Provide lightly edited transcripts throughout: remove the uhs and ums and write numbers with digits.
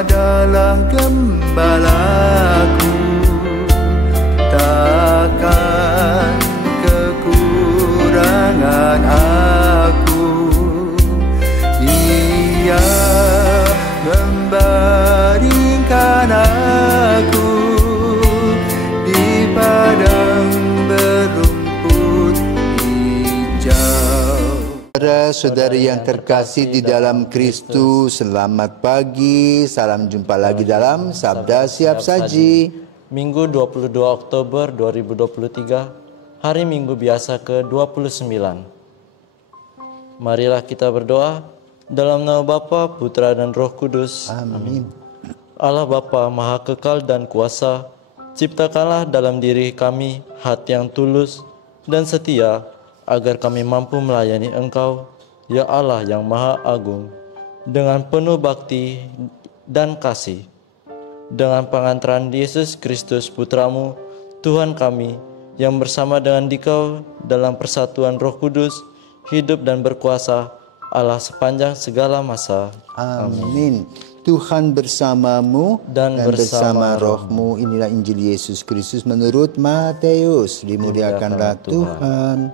adalah gembalaku, takkan kekurangan aku. Ia membaringkan aku di padang berumput hijau. Saudara-saudari yang terkasih di dalam Kristus, selamat pagi. Salam jumpa lagi dalam Sabda Siap Saji. Minggu 22 Oktober 2023, hari Minggu biasa ke-29. Marilah kita berdoa dalam nama Bapa, Putra dan Roh Kudus. Amin. Allah Bapa Maha Kekal dan Kuasa, ciptakanlah dalam diri kami hati yang tulus dan setia, agar kami mampu melayani Engkau, ya Allah yang Maha Agung, dengan penuh bakti dan kasih. Dengan pengantaran Yesus Kristus Putramu, Tuhan kami, yang bersama dengan Dikau dalam persatuan Roh Kudus, hidup dan berkuasa Allah sepanjang segala masa. Amin. Tuhan bersamamu dan bersama rohmu. Inilah Injil Yesus Kristus menurut Matius. Dimuliakanlah Tuhan.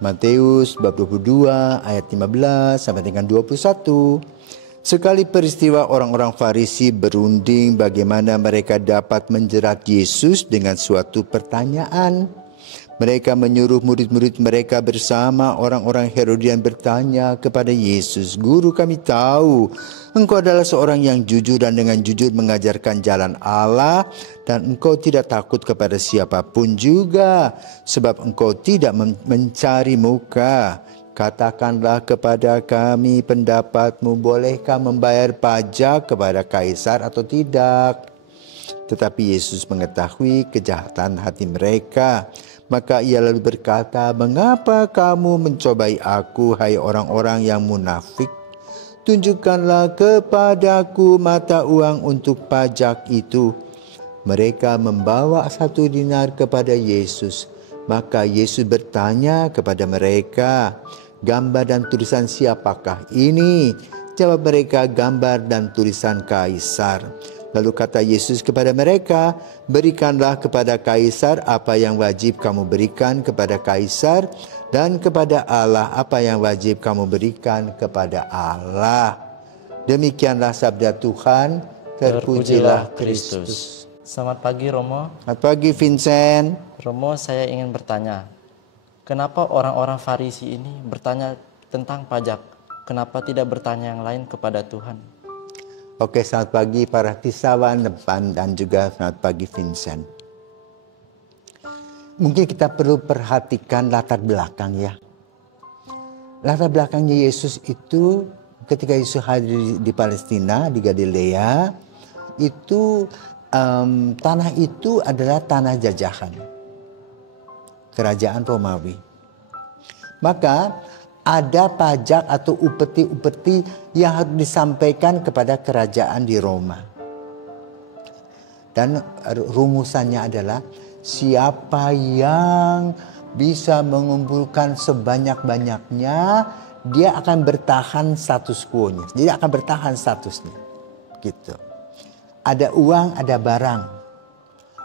Matius bab 22 ayat 15 sampai dengan 21. Sekali peristiwa orang-orang Farisi berunding bagaimana mereka dapat menjerat Yesus dengan suatu pertanyaan. Mereka menyuruh murid-murid mereka bersama orang-orang Herodian bertanya kepada Yesus, "Guru, kami tahu Engkau adalah seorang yang jujur dan dengan jujur mengajarkan jalan Allah, dan Engkau tidak takut kepada siapapun juga, sebab Engkau tidak mencari muka. Katakanlah kepada kami pendapatmu, bolehkah membayar pajak kepada Kaisar atau tidak?" Tetapi Yesus mengetahui kejahatan hati mereka. Maka ia lalu berkata, "Mengapa kamu mencobai aku, hai orang-orang yang munafik? Tunjukkanlah kepadaku mata uang untuk pajak itu." Mereka membawa 1 dinar kepada Yesus. Maka Yesus bertanya kepada mereka, "Gambar dan tulisan siapakah ini?" Jawab mereka, "Gambar dan tulisan Kaisar." Lalu kata Yesus kepada mereka, "Berikanlah kepada Kaisar apa yang wajib kamu berikan kepada Kaisar, dan kepada Allah apa yang wajib kamu berikan kepada Allah." Demikianlah sabda Tuhan. Terpujilah Kristus. Selamat pagi Romo. Selamat pagi Vincent. Romo, saya ingin bertanya, kenapa orang-orang Farisi ini bertanya tentang pajak? Kenapa tidak bertanya yang lain kepada Tuhan? Oke, selamat pagi para tisawan depan dan juga selamat pagi Vincent. Mungkin kita perlu perhatikan latar belakang ya. Latar belakangnya Yesus itu ketika Yesus hadir di Palestina, di Galilea, itu tanah itu adalah tanah jajahan kerajaan Romawi. Maka ada pajak atau upeti-upeti yang harus disampaikan kepada kerajaan di Roma. Dan rumusannya adalah siapa yang bisa mengumpulkan sebanyak-banyaknya, dia akan bertahan status quo-nya. Jadi akan bertahan statusnya. Gitu. Ada uang, ada barang.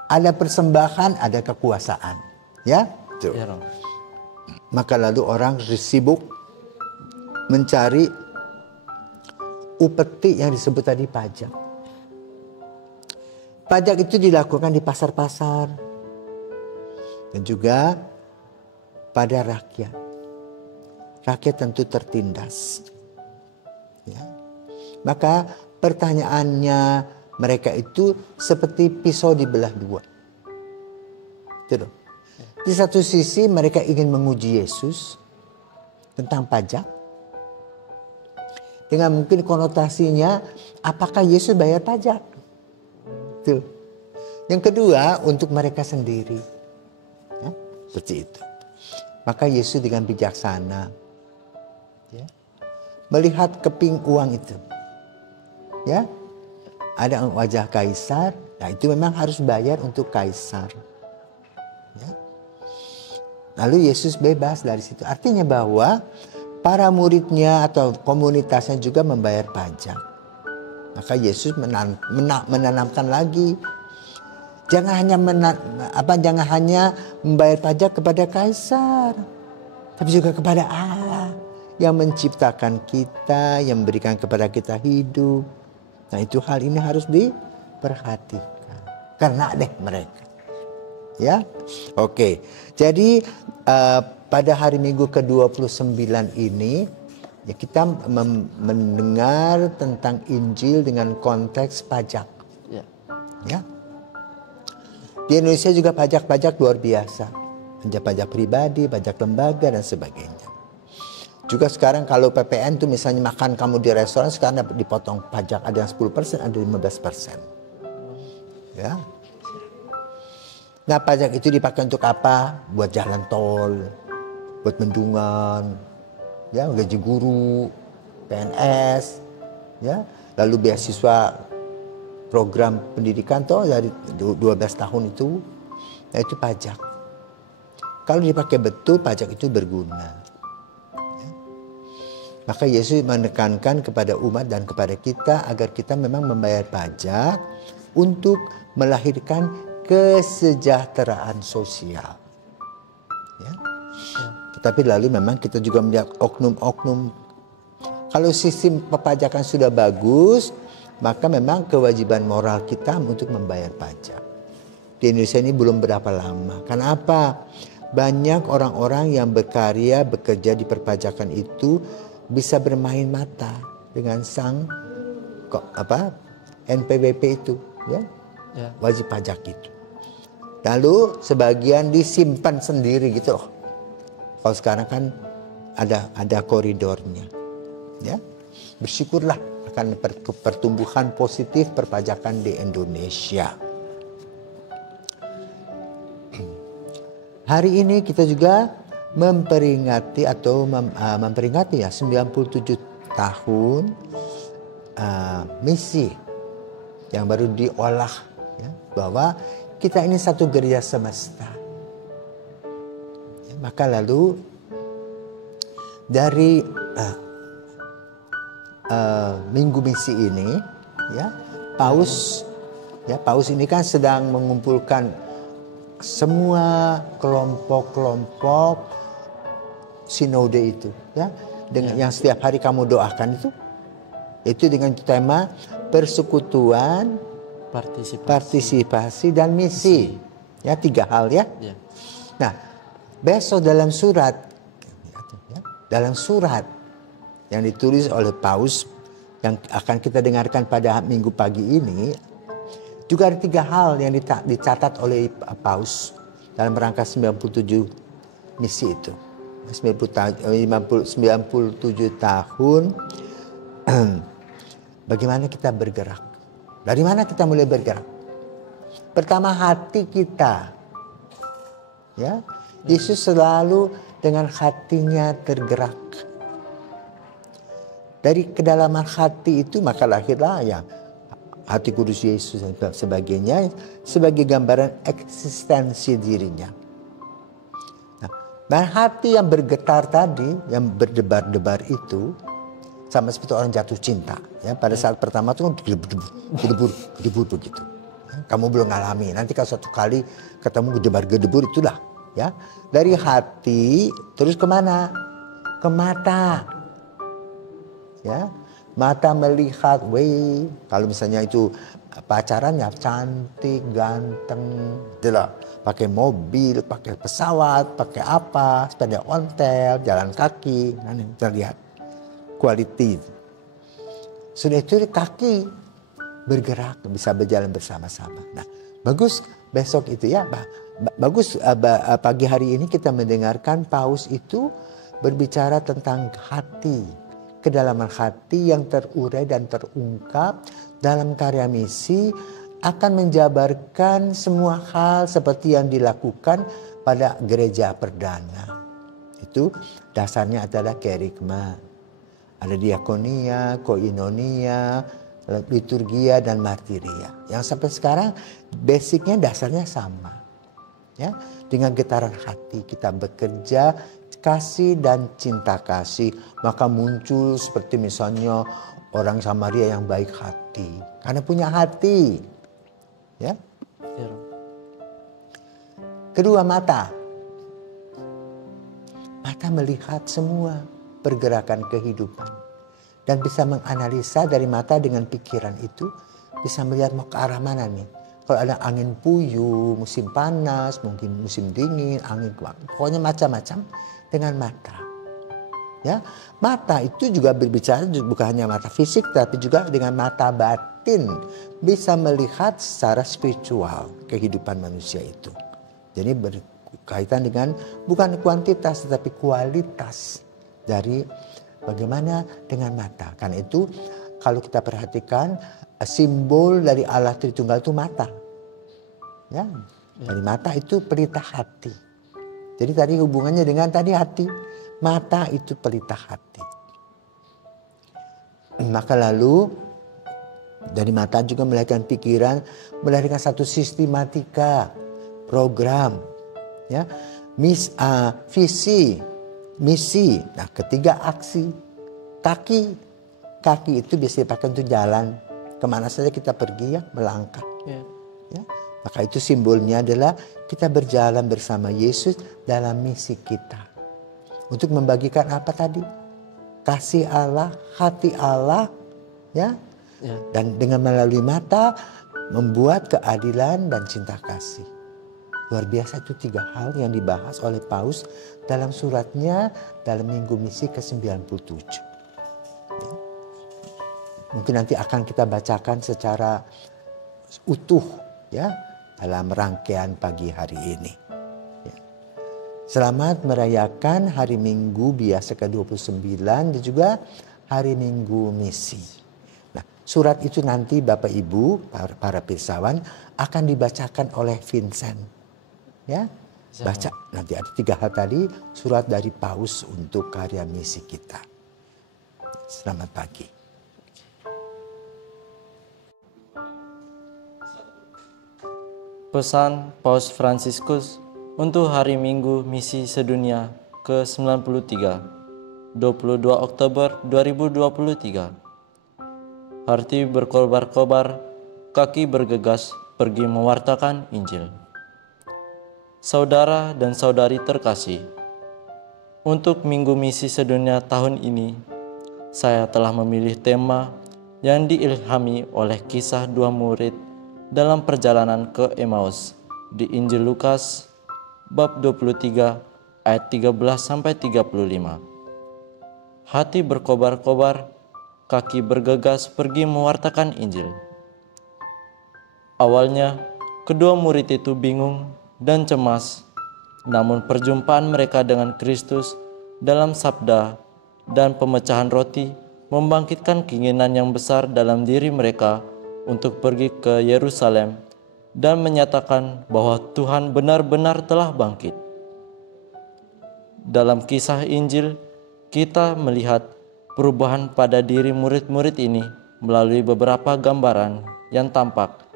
Ada persembahan, ada kekuasaan. Ya? Tuh. Ya, Maka lalu orang sibuk mencari upeti yang disebut tadi pajak. Pajak itu dilakukan di pasar-pasar dan juga pada rakyat. Rakyat tentu tertindas. Ya. Maka pertanyaannya mereka itu seperti pisau dibelah dua. Gitu. Di satu sisi mereka ingin menguji Yesus tentang pajak. Dengan mungkin konotasinya, apakah Yesus bayar pajak? Tuh. Yang kedua, untuk mereka sendiri. Ya, seperti itu. Maka Yesus dengan bijaksana ya, melihat keping uang itu. Ya, ada wajah Kaisar, nah itu memang harus bayar untuk Kaisar. Ya. Lalu Yesus bebas dari situ. Artinya bahwa para muridnya atau komunitasnya juga membayar pajak. Maka Yesus menanamkan lagi, jangan hanya membayar pajak kepada kaisar, tapi juga kepada Allah yang menciptakan kita, yang memberikan kepada kita hidup. Nah, itu hal ini harus diperhatikan. Karena deh mereka. Ya. Oke. Jadi pada hari Minggu ke-29 ini ya kita mendengar tentang Injil dengan konteks pajak. Ya. Ya. Di Indonesia juga pajak-pajak luar biasa. Pajak pribadi, pajak lembaga dan sebagainya. Juga sekarang kalau PPN tuh misalnya makan kamu di restoran sekarang dapat dipotong pajak, ada yang 10%, ada 15%. Ya. Nah, pajak itu dipakai untuk apa? Buat jalan tol, buat bendungan, ya, gaji guru, PNS, ya, lalu beasiswa program pendidikan toh dari 12 tahun itu, nah itu pajak. Kalau dipakai betul, pajak itu berguna. Maka Yesus menekankan kepada umat dan kepada kita agar kita memang membayar pajak untuk melahirkan kesejahteraan sosial. Ya. Tetapi lalu memang kita juga melihat oknum-oknum. Kalau sistem perpajakan sudah bagus, maka memang kewajiban moral kita untuk membayar pajak. Di Indonesia ini belum berapa lama. Karena apa? Banyak orang-orang yang berkarya, bekerja di perpajakan itu bisa bermain mata dengan sang NPWP itu, ya, wajib pajak itu. Lalu sebagian disimpan sendiri gitu loh. Kalau sekarang kan ada koridornya, ya. Bersyukurlah akan pertumbuhan positif perpajakan di Indonesia. Hari ini kita juga memperingati ya 97 tahun misi yang baru diolah, ya, bahwa kita ini satu gereja semesta. Ya, maka lalu dari minggu misi ini, ya, Paus ini kan sedang mengumpulkan semua kelompok-kelompok sinode itu, ya, dengan yang setiap hari kamu doakan itu dengan tema persekutuan, partisipasi dan misi, ya, 3 hal, ya. Nah, besok dalam surat yang ditulis oleh Paus yang akan kita dengarkan pada minggu pagi ini, juga ada 3 hal yang dicatat oleh Paus dalam rangka 97 misi itu. 97 tahun bagaimana kita bergerak. Dari mana kita mulai bergerak? Pertama, hati kita. Ya, Yesus selalu dengan hatinya tergerak. Dari kedalaman hati itu maka lahirlah ya hati kudus Yesus dan sebagainya sebagai gambaran eksistensi dirinya. Nah, hati yang bergetar tadi, yang berdebar-debar itu sama seperti orang jatuh cinta. Ya, pada saat pertama itu gedebur begitu. Ya, kamu belum ngalami. Nanti kalau suatu kali ketemu gedebur itulah. Ya, dari hati terus kemana? Ke mata. Ya, mata melihat, kalau misalnya itu pacaran ya cantik, ganteng, itulah. Pakai mobil, pakai pesawat, pakai apa, sepeda ontel, jalan kaki, nanti kita lihat quality. Sudah itu kaki bergerak, bisa berjalan bersama-sama. Nah, bagus besok itu ya, bagus pagi hari ini kita mendengarkan Paus itu berbicara tentang hati, kedalaman hati yang terurai dan terungkap dalam karya misi akan menjabarkan semua hal seperti yang dilakukan pada gereja perdana. Itu dasarnya adalah kerigma. Ada diakonia, koinonia, liturgia dan martiria. Yang sampai sekarang basicnya dasarnya sama. Ya, dengan getaran hati kita bekerja kasih dan cinta kasih, maka muncul seperti misalnya orang Samaria yang baik hati karena punya hati. Ya. Ya. Kedua, mata. Mata melihat semua pergerakan kehidupan dan bisa menganalisa dari mata dengan pikiran itu, bisa melihat mau ke arah mana nih. Kalau ada angin puyuh, musim panas, mungkin musim dingin, angin kuat, pokoknya macam-macam dengan mata. Ya, mata itu juga berbicara bukan hanya mata fisik, tapi juga dengan mata batin, bisa melihat secara spiritual kehidupan manusia itu. Jadi berkaitan dengan bukan kuantitas tetapi kualitas dari bagaimana dengan mata. Karena itu kalau kita perhatikan simbol dari Allah Tritunggal itu mata. Ya, dari mata itu pelita hati. Jadi tadi hubungannya dengan tadi hati. Mata itu pelita hati. Maka lalu dari mata juga melahirkan pikiran, melahirkan satu sistematika, program, ya, visi, misi. Nah, ketiga aksi. Kaki itu biasanya dipakai untuk jalan. Kemana saja kita pergi ya, melangkah. Ya. Maka itu simbolnya adalah kita berjalan bersama Yesus dalam misi kita. Untuk membagikan apa tadi? Kasih Allah, hati Allah, ya. Dan dengan melalui mata membuat keadilan dan cinta kasih. Luar biasa, itu 3 hal yang dibahas oleh Paus dalam suratnya dalam Minggu Misi ke-97. Ya. Mungkin nanti akan kita bacakan secara utuh ya dalam rangkaian pagi hari ini. Selamat merayakan hari Minggu biasa ke-29 dan juga hari Minggu Misi. Nah, surat itu nanti Bapak Ibu, para pirsawan akan dibacakan oleh Vincent. Ya, baca nanti ada 3 hal tadi, surat dari Paus untuk karya misi kita. Selamat pagi. Pesan Paus Fransiskus untuk hari Minggu Misi Sedunia ke-93, 22 Oktober 2023. Hati berkobar-kobar, kaki bergegas pergi mewartakan Injil. Saudara dan saudari terkasih, untuk Minggu Misi Sedunia tahun ini, saya telah memilih tema yang diilhami oleh kisah 2 murid dalam perjalanan ke Emmaus di Injil Lukas bab 23 ayat 13-35. Hati berkobar-kobar, kaki bergegas pergi mewartakan Injil. Awalnya, kedua murid itu bingung dan cemas, namun perjumpaan mereka dengan Kristus dalam sabda dan pemecahan roti membangkitkan keinginan yang besar dalam diri mereka untuk pergi ke Yerusalem dan menyatakan bahwa Tuhan benar-benar telah bangkit. Dalam kisah Injil, kita melihat perubahan pada diri murid-murid ini melalui beberapa gambaran yang tampak.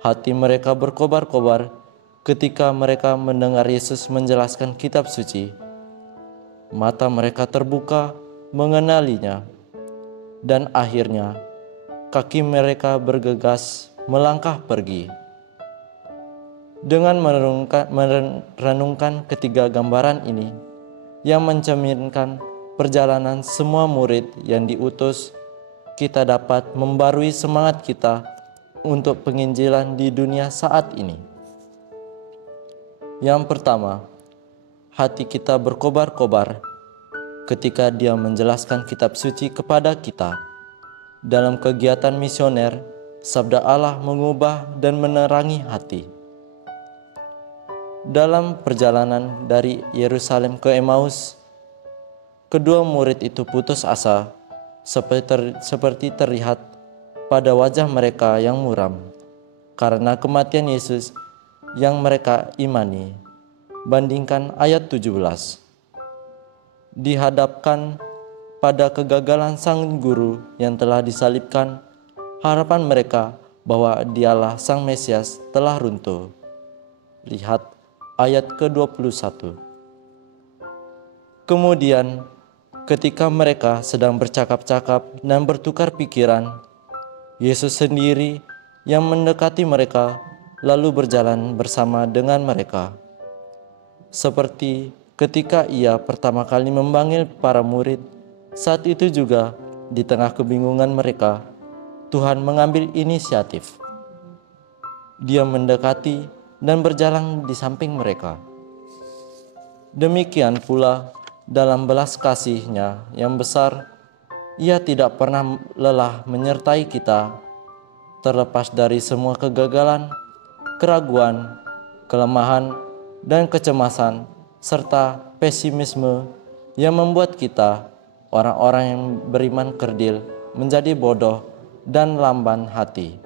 Hati mereka berkobar-kobar ketika mereka mendengar Yesus menjelaskan kitab suci. Mata mereka terbuka mengenalinya, dan akhirnya kaki mereka bergegas melangkah pergi. Dengan merenungkan ketiga gambaran ini yang mencerminkan perjalanan semua murid yang diutus, kita dapat membarui semangat kita untuk penginjilan di dunia saat ini. Yang pertama, hati kita berkobar-kobar ketika Dia menjelaskan kitab suci kepada kita. Dalam kegiatan misioner, sabda Allah mengubah dan menerangi hati. Dalam perjalanan dari Yerusalem ke Emmaus, kedua murid itu putus asa, seperti terlihat pada wajah mereka yang muram, karena kematian Yesus yang mereka imani. Bandingkan ayat 17. Dihadapkan pada kegagalan sang guru yang telah disalibkan, harapan mereka bahwa Dialah sang Mesias telah runtuh. Lihat, ayat ke-21. Kemudian ketika mereka sedang bercakap-cakap dan bertukar pikiran, Yesus sendiri yang mendekati mereka lalu berjalan bersama dengan mereka. Seperti ketika ia pertama kali memanggil para murid, saat itu juga di tengah kebingungan mereka, Tuhan mengambil inisiatif. Dia mendekati dan berjalan di samping mereka. Demikian pula dalam belas kasih-Nya yang besar, Ia tidak pernah lelah menyertai kita, terlepas dari semua kegagalan, keraguan, kelemahan, dan kecemasan, serta pesimisme yang membuat kita, orang-orang yang beriman kerdil, menjadi bodoh dan lamban hati.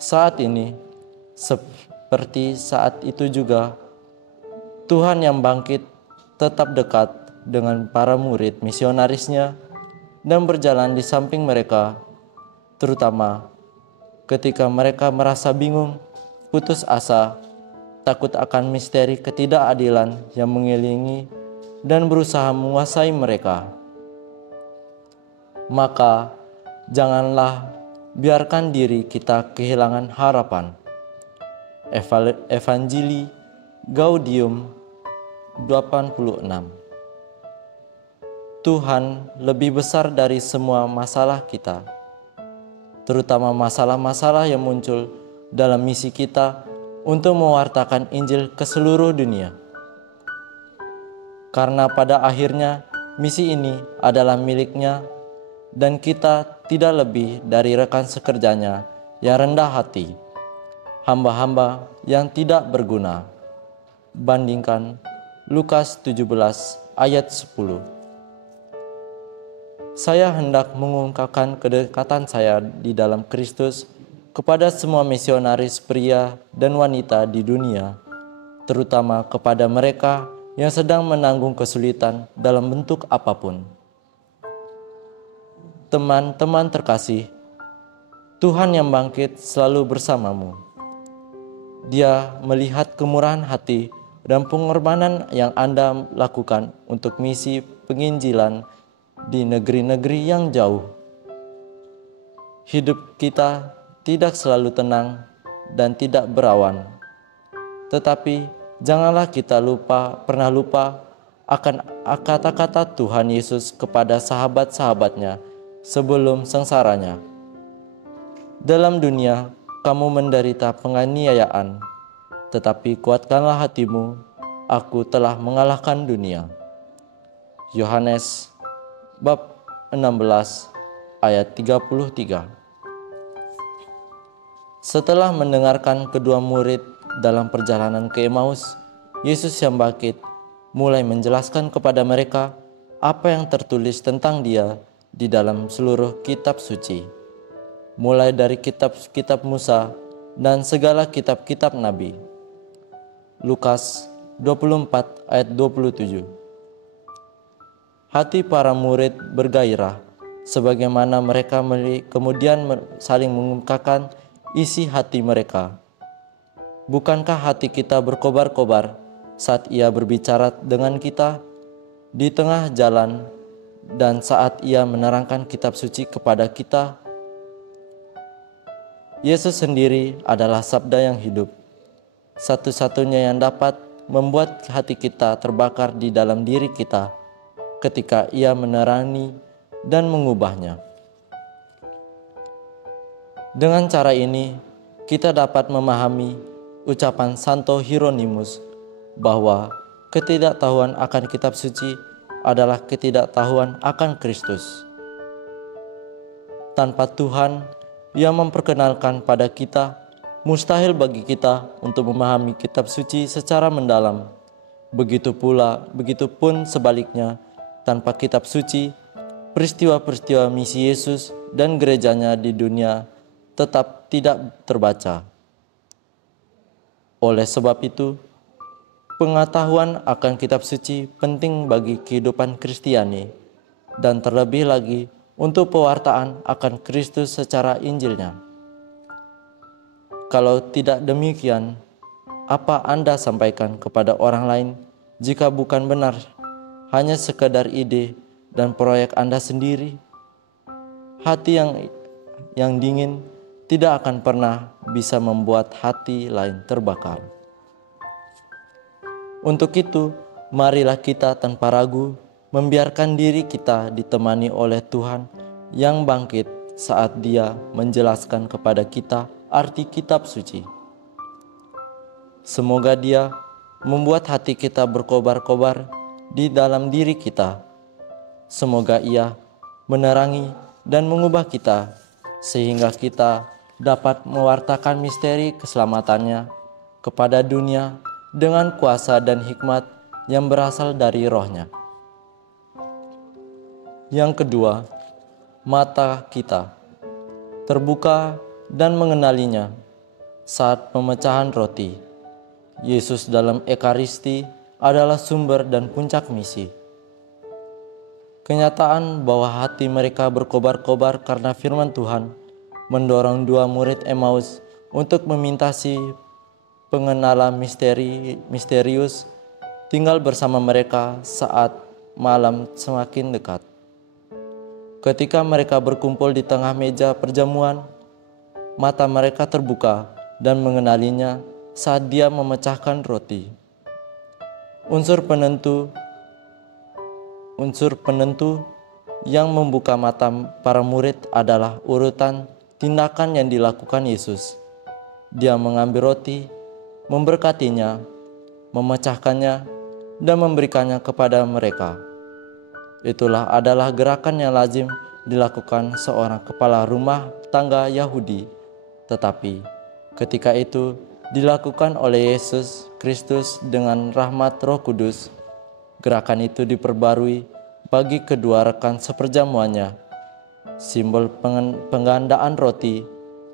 Saat ini, seperti saat itu juga, Tuhan yang bangkit tetap dekat dengan para murid misionarisnya dan berjalan di samping mereka, terutama ketika mereka merasa bingung, putus asa, takut akan misteri ketidakadilan yang mengelilingi dan berusaha menguasai mereka. Maka janganlah biarkan diri kita kehilangan harapan. Evangelii Gaudium 86. Tuhan lebih besar dari semua masalah kita, terutama masalah-masalah yang muncul dalam misi kita untuk mewartakan Injil ke seluruh dunia. Karena pada akhirnya misi ini adalah milik-Nya dan kita tidak lebih dari rekan sekerjanya yang rendah hati, hamba-hamba yang tidak berguna. Bandingkan Lukas 17 ayat 10. Saya hendak mengungkapkan kedekatan saya di dalam Kristus kepada semua misionaris pria dan wanita di dunia, terutama kepada mereka yang sedang menanggung kesulitan dalam bentuk apapun. Teman-teman terkasih, Tuhan yang bangkit selalu bersamamu. Dia melihat kemurahan hati dan pengorbanan yang Anda lakukan untuk misi penginjilan di negeri-negeri yang jauh. Hidup kita tidak selalu tenang dan tidak berawan, tetapi janganlah kita pernah lupa akan kata-kata Tuhan Yesus kepada sahabat-sahabatnya sebelum sengsaranya. Dalam dunia kamu menderita penganiayaan, tetapi kuatkanlah hatimu, aku telah mengalahkan dunia. Yohanes bab 16 ayat 33. Setelah mendengarkan kedua murid dalam perjalanan ke Emmaus, Yesus yang bangkit mulai menjelaskan kepada mereka apa yang tertulis tentang Dia di dalam seluruh kitab suci, mulai dari kitab-kitab Musa dan segala kitab-kitab Nabi. Lukas 24 ayat 27. Hati para murid bergairah, sebagaimana mereka kemudian saling mengungkapkan isi hati mereka. Bukankah hati kita berkobar-kobar saat Ia berbicara dengan kita di tengah jalan dan saat Ia menerangkan kitab suci kepada kita? Yesus sendiri adalah sabda yang hidup, satu-satunya yang dapat membuat hati kita terbakar di dalam diri kita ketika Ia menerangi dan mengubahnya. Dengan cara ini, kita dapat memahami ucapan Santo Hieronymus bahwa ketidaktahuan akan kitab suci adalah ketidaktahuan akan Kristus. Tanpa Tuhan yang memperkenalkan pada kita, mustahil bagi kita untuk memahami kitab suci secara mendalam. Begitupun sebaliknya, tanpa kitab suci, peristiwa-peristiwa misi Yesus dan gerejanya di dunia tetap tidak terbaca. Oleh sebab itu, pengetahuan akan kitab suci penting bagi kehidupan Kristiani dan terlebih lagi untuk pewartaan akan Kristus secara Injilnya. Kalau tidak demikian, apa Anda sampaikan kepada orang lain jika bukan benar hanya sekedar ide dan proyek Anda sendiri? Hati yang dingin tidak akan pernah bisa membuat hati lain terbakar. Untuk itu, marilah kita tanpa ragu membiarkan diri kita ditemani oleh Tuhan yang bangkit saat Dia menjelaskan kepada kita arti kitab suci. Semoga Dia membuat hati kita berkobar-kobar di dalam diri kita. Semoga Ia menerangi dan mengubah kita sehingga kita dapat mewartakan misteri keselamatannya kepada dunia dengan kuasa dan hikmat yang berasal dari Roh-Nya. Yang kedua, mata kita terbuka dan mengenalinya saat pemecahan roti. Yesus dalam Ekaristi adalah sumber dan puncak misi. Kenyataan bahwa hati mereka berkobar-kobar karena firman Tuhan mendorong dua murid Emmaus untuk memintasi pengenalan misterius tinggal bersama mereka saat malam semakin dekat. Ketika mereka berkumpul di tengah meja perjamuan, mata mereka terbuka dan mengenalinya saat Dia memecahkan roti. Unsur penentu yang membuka mata para murid adalah urutan tindakan yang dilakukan Yesus. Dia mengambil roti, memberkatinya, memecahkannya, dan memberikannya kepada mereka. Itulah adalah gerakan yang lazim dilakukan seorang kepala rumah tangga Yahudi. Tetapi ketika itu dilakukan oleh Yesus Kristus dengan rahmat Roh Kudus, gerakan itu diperbarui bagi kedua rekan seperjamuannya. Simbol penggandaan roti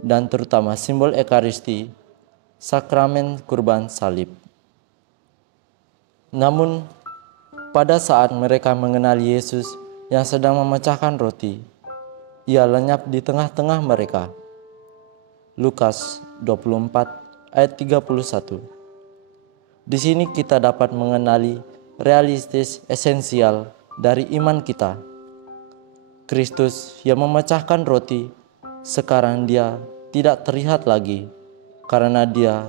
dan terutama simbol Ekaristi, sakramen kurban salib. Namun pada saat mereka mengenali Yesus yang sedang memecahkan roti, Ia lenyap di tengah-tengah mereka. Lukas 24 ayat 31. Di sini kita dapat mengenali realistis esensial dari iman kita. Kristus yang memecahkan roti, sekarang Dia tidak terlihat lagi karena Dia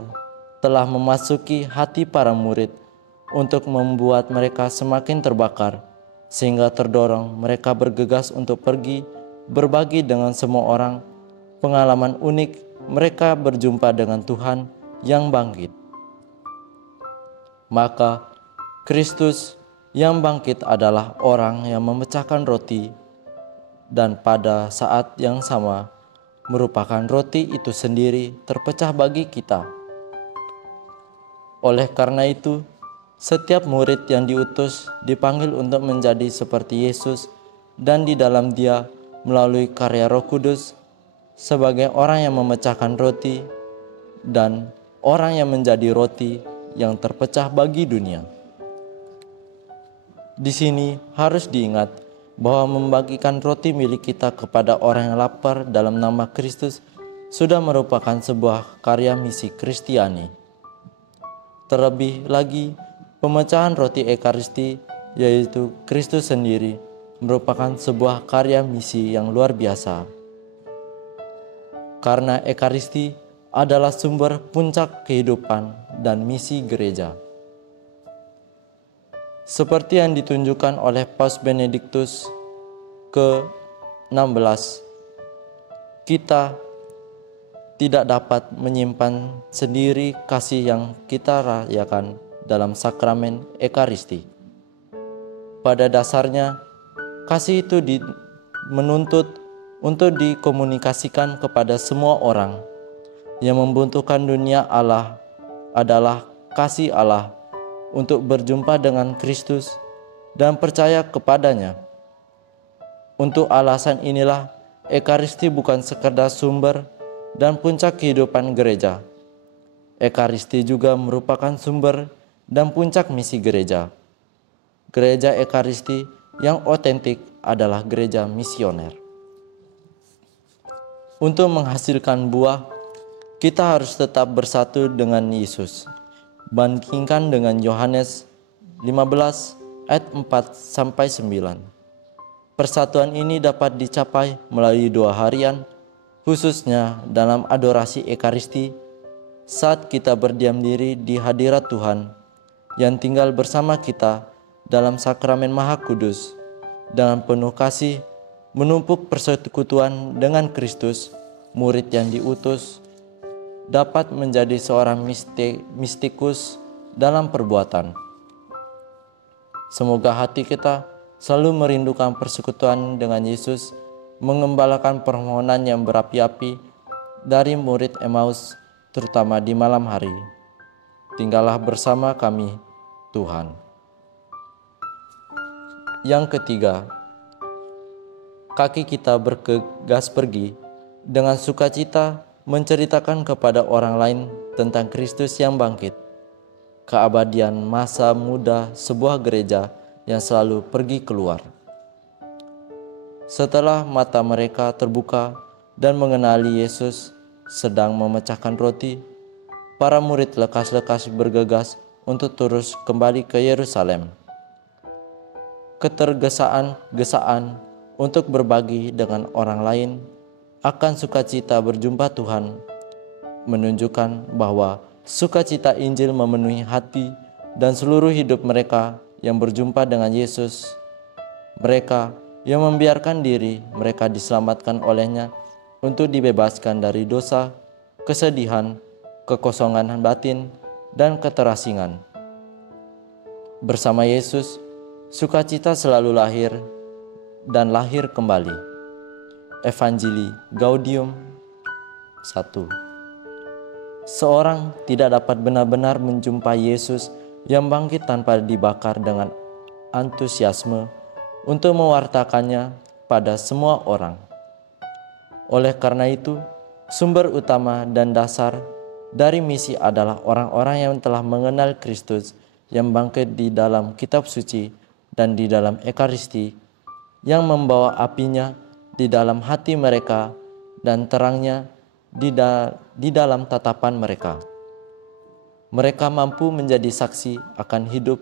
telah memasuki hati para murid untuk membuat mereka semakin terbakar, sehingga terdorong mereka bergegas untuk pergi berbagi dengan semua orang pengalaman unik mereka berjumpa dengan Tuhan yang bangkit. Maka Kristus yang bangkit adalah orang yang memecahkan roti dan pada saat yang sama merupakan roti itu sendiri terpecah bagi kita. Oleh karena itu, setiap murid yang diutus dipanggil untuk menjadi seperti Yesus dan di dalam Dia melalui karya Roh Kudus sebagai orang yang memecahkan roti dan orang yang menjadi roti yang terpecah bagi dunia. Di sini harus diingat bahwa membagikan roti milik kita kepada orang yang lapar dalam nama Kristus sudah merupakan sebuah karya misi Kristiani. Terlebih lagi, pemecahan roti Ekaristi, yaitu Kristus sendiri, merupakan sebuah karya misi yang luar biasa. Karena Ekaristi adalah sumber puncak kehidupan dan misi gereja. Seperti yang ditunjukkan oleh Paus Benediktus ke-16, kita tidak dapat menyimpan sendiri kasih yang kita rayakan dalam sakramen Ekaristi. Pada dasarnya, kasih itu menuntut untuk dikomunikasikan kepada semua orang. Yang membutuhkan dunia Allah adalah kasih Allah untuk berjumpa dengan Kristus dan percaya kepadanya. Untuk alasan inilah, Ekaristi bukan sekedar sumber dan puncak kehidupan gereja. Ekaristi juga merupakan sumber dan puncak misi gereja. Gereja Ekaristi yang otentik adalah gereja misioner. Untuk menghasilkan buah, kita harus tetap bersatu dengan Yesus. Bandingkan dengan Yohanes 15 ayat 4-9. Persatuan ini dapat dicapai melalui doa harian, khususnya dalam adorasi Ekaristi saat kita berdiam diri di hadirat Tuhan yang tinggal bersama kita dalam sakramen Maha Kudus. Dengan penuh kasih menumpuk persekutuan dengan Kristus, murid yang diutus, dapat menjadi seorang mistikus dalam perbuatan. Semoga hati kita selalu merindukan persekutuan dengan Yesus, mengembalakan permohonan yang berapi-api dari murid Emmaus, terutama di malam hari. Tinggallah bersama kami, Tuhan. Yang ketiga, kaki kita bergegas pergi dengan sukacita menceritakan kepada orang lain tentang Kristus yang bangkit, keabadian masa muda sebuah gereja yang selalu pergi keluar. Setelah mata mereka terbuka dan mengenali Yesus sedang memecahkan roti, para murid lekas-lekas bergegas untuk terus kembali ke Yerusalem. Ketergesaan untuk berbagi dengan orang lain akan sukacita berjumpa Tuhan menunjukkan bahwa sukacita Injil memenuhi hati dan seluruh hidup mereka yang berjumpa dengan Yesus. Mereka yang membiarkan diri mereka diselamatkan olehnya untuk dibebaskan dari dosa, kesedihan, kekosongan batin, dan keterasingan. Bersama Yesus, sukacita selalu lahir dan lahir kembali. Evangelii Gaudium 1. Seorang tidak dapat benar-benar menjumpai Yesus yang bangkit tanpa dibakar dengan antusiasme untuk mewartakannya pada semua orang. Oleh karena itu, sumber utama dan dasar dari misi adalah orang-orang yang telah mengenal Kristus yang bangkit di dalam kitab suci dan di dalam Ekaristi, yang membawa apinya di dalam hati mereka dan terangnya di dalam tatapan mereka. Mereka mampu menjadi saksi akan hidup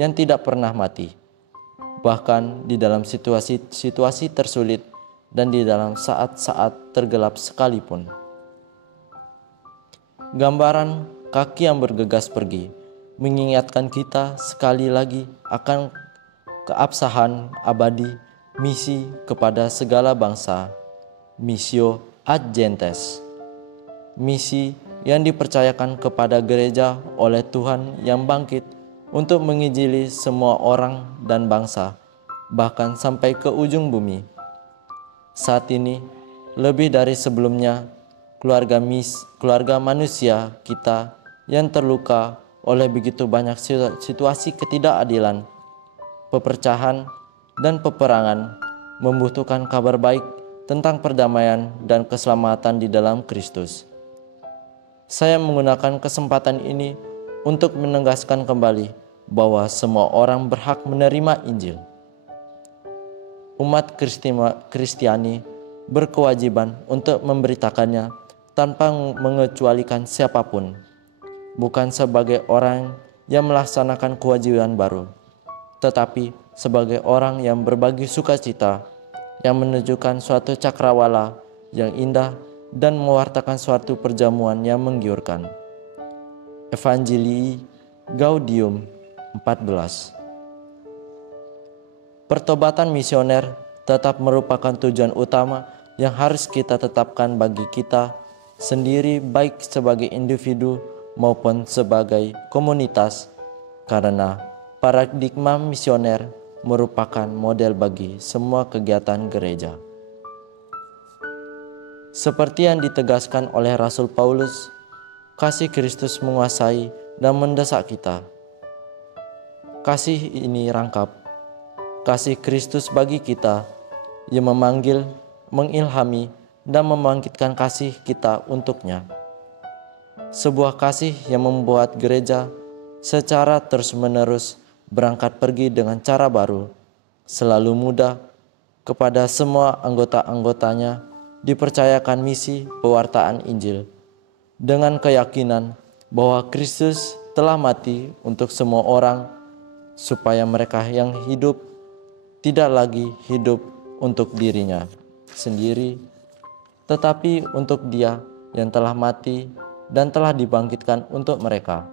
yang tidak pernah mati, bahkan di dalam situasi tersulit dan di dalam saat-saat tergelap sekalipun. Gambaran kaki yang bergegas pergi mengingatkan kita sekali lagi akan keabsahan abadi misi kepada segala bangsa, missio ad gentes, misi yang dipercayakan kepada gereja oleh Tuhan yang bangkit untuk menginjili semua orang dan bangsa, bahkan sampai ke ujung bumi. Saat ini, lebih dari sebelumnya, keluarga manusia kita yang terluka oleh begitu banyak situasi ketidakadilan, pepercahan, dan peperangan membutuhkan kabar baik tentang perdamaian dan keselamatan di dalam Kristus. Saya menggunakan kesempatan ini untuk menegaskan kembali bahwa semua orang berhak menerima Injil. Umat Kristiani berkewajiban untuk memberitakannya tanpa mengecualikan siapapun, bukan sebagai orang yang melaksanakan kewajiban baru, tetapi sebagai orang yang berbagi sukacita, yang menunjukkan suatu cakrawala yang indah dan mewartakan suatu perjamuan yang menggiurkan. Evangelii Gaudium 14. Pertobatan misioner tetap merupakan tujuan utama yang harus kita tetapkan bagi kita sendiri, baik sebagai individu maupun sebagai komunitas, karena paradigma misioner merupakan model bagi semua kegiatan gereja. Seperti yang ditegaskan oleh Rasul Paulus, kasih Kristus menguasai dan mendesak kita. Kasih ini rangkap, kasih Kristus bagi kita yang memanggil, mengilhami, dan membangkitkan kasih kita untuknya. Sebuah kasih yang membuat gereja secara terus-menerus berangkat pergi dengan cara baru, selalu mudah kepada semua anggota-anggotanya dipercayakan misi pewartaan Injil dengan keyakinan bahwa Kristus telah mati untuk semua orang, supaya mereka yang hidup tidak lagi hidup untuk dirinya sendiri, tetapi untuk Dia yang telah mati dan telah dibangkitkan untuk mereka.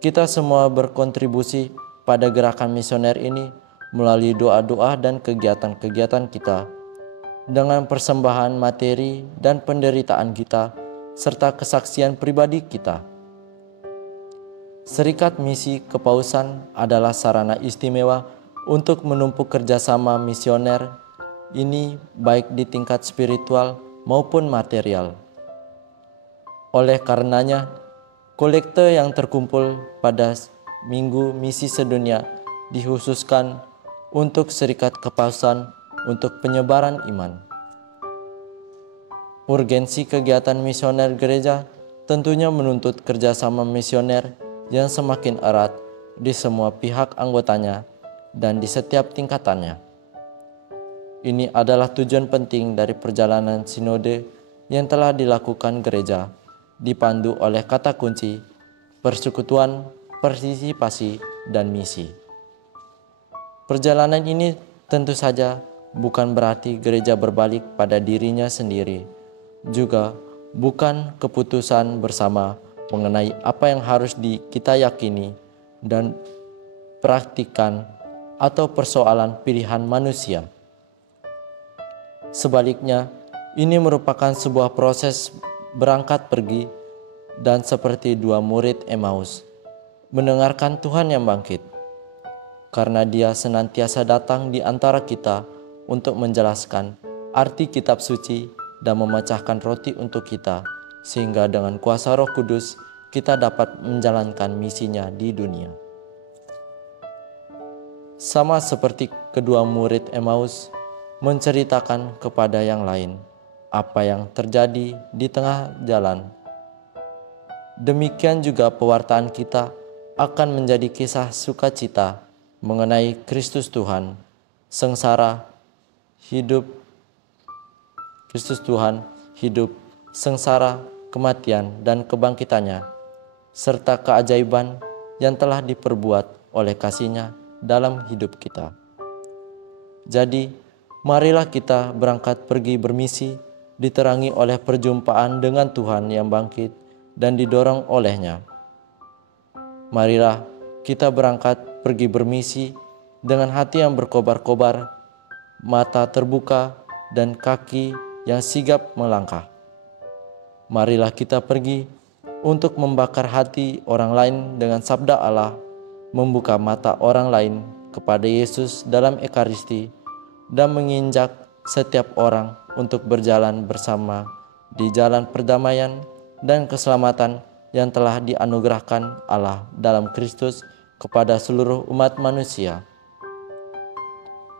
Kita semua berkontribusi pada gerakan misioner ini melalui doa-doa dan kegiatan-kegiatan kita, dengan persembahan materi dan penderitaan kita, serta kesaksian pribadi kita. Serikat Misi Kepausan adalah sarana istimewa untuk menumpuk kerjasama misioner ini, baik di tingkat spiritual maupun material. Oleh karenanya, kolekte yang terkumpul pada Minggu Misi Sedunia dikhususkan untuk Serikat Kepausan untuk penyebaran iman. Urgensi kegiatan misioner gereja tentunya menuntut kerjasama misioner yang semakin erat di semua pihak anggotanya dan di setiap tingkatannya. Ini adalah tujuan penting dari perjalanan sinode yang telah dilakukan gereja, dipandu oleh kata kunci persekutuan, partisipasi, dan misi. Perjalanan ini tentu saja bukan berarti gereja berbalik pada dirinya sendiri, juga bukan keputusan bersama mengenai apa yang harus kita yakini dan praktikkan atau persoalan pilihan manusia. Sebaliknya, ini merupakan sebuah proses berangkat pergi dan seperti dua murid Emmaus, mendengarkan Tuhan yang bangkit, karena Dia senantiasa datang di antara kita untuk menjelaskan arti kitab suci dan memecahkan roti untuk kita, sehingga dengan kuasa Roh Kudus kita dapat menjalankan misinya di dunia. Sama seperti kedua murid Emmaus menceritakan kepada yang lain apa yang terjadi di tengah jalan, demikian juga pewartaan kita akan menjadi kisah sukacita mengenai Kristus Tuhan, sengsara, hidup, Kristus Tuhan, hidup, sengsara, kematian, dan kebangkitannya, serta keajaiban yang telah diperbuat oleh kasih-Nya dalam hidup kita. Jadi, marilah kita berangkat pergi bermisi, diterangi oleh perjumpaan dengan Tuhan yang bangkit dan didorong oleh-Nya. Marilah kita berangkat pergi bermisi dengan hati yang berkobar-kobar, mata terbuka, dan kaki yang sigap melangkah. Marilah kita pergi untuk membakar hati orang lain dengan sabda Allah, membuka mata orang lain kepada Yesus dalam Ekaristi, dan menginjak setiap orang untuk berjalan bersama di jalan perdamaian dan keselamatan yang telah dianugerahkan Allah dalam Kristus kepada seluruh umat manusia.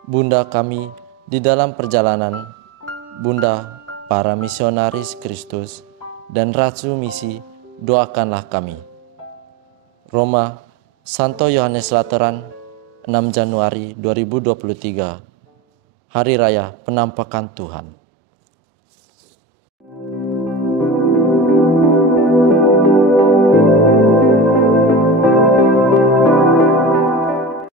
Bunda kami di dalam perjalanan, Bunda para misionaris Kristus dan Ratu Misi, doakanlah kami. Roma, Santo Yohanes Lateran, 6 Januari 2023, Hari Raya Penampakan Tuhan.